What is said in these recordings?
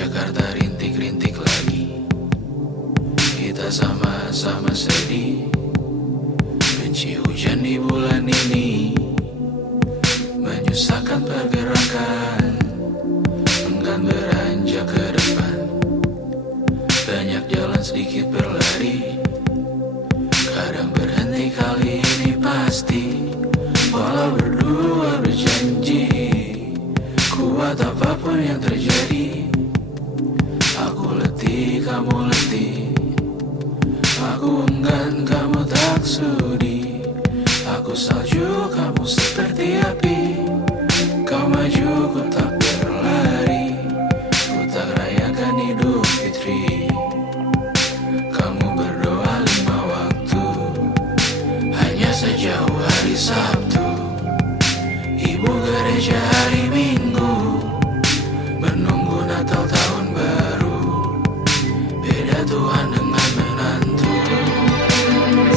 Jakarta rintik-rintik lagi. Kita sama-sama sedih, benci hujan di bulan ini, menyusahkan pergerakan, enggan beranjak ke depan. Banyak jalan sedikit berlari, kadang berhenti, kali ini pasti. Walau berdua berjanji, kuat apapun yang terjadi. Aku letih, kamu letih. Aku enggan, kamu tak sudi. Aku salju, kamu seperti api. Kau maju, ku tak berlari. Ku tak rayakan Idul Fitri. Kamu berdoa 5 waktu, hanya sejauh hari Sabtu. Ibu gereja hari Minggu, menunggu Natal tahun baru. Beda Tuhan dengan menantu.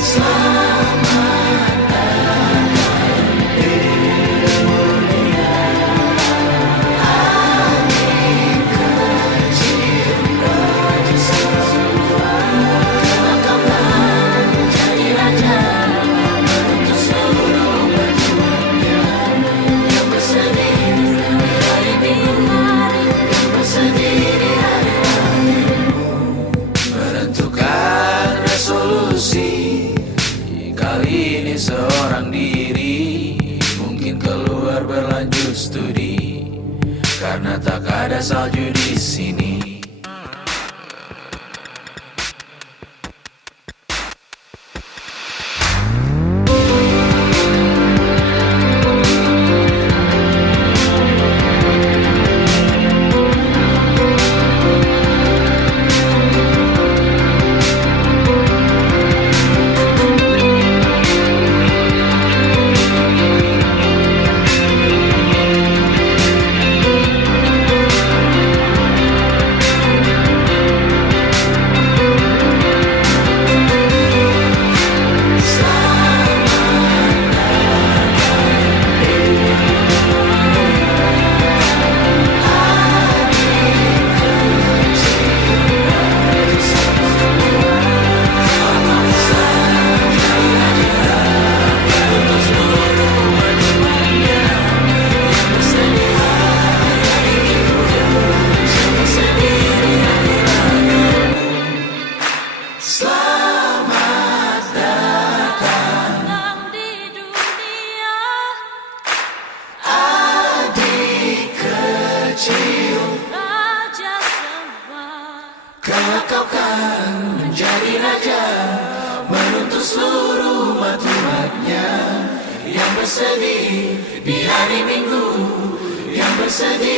Selamat datang di dunia, adik kecil raja semua. Kau kan jadi raja, menuntut seluruh perjuangannya. Yang bersedih di hari Minggu, yang bersedih di hari lahirmu. Menentukan resolusi, kali ini seorang diri. Mungkin keluar berlanjut studi, karena tak ada salju di sini. Kau kan menjadi raja, menuntut seluruh umat-umatnya. Yang bersedih di hari Minggu, yang bersedih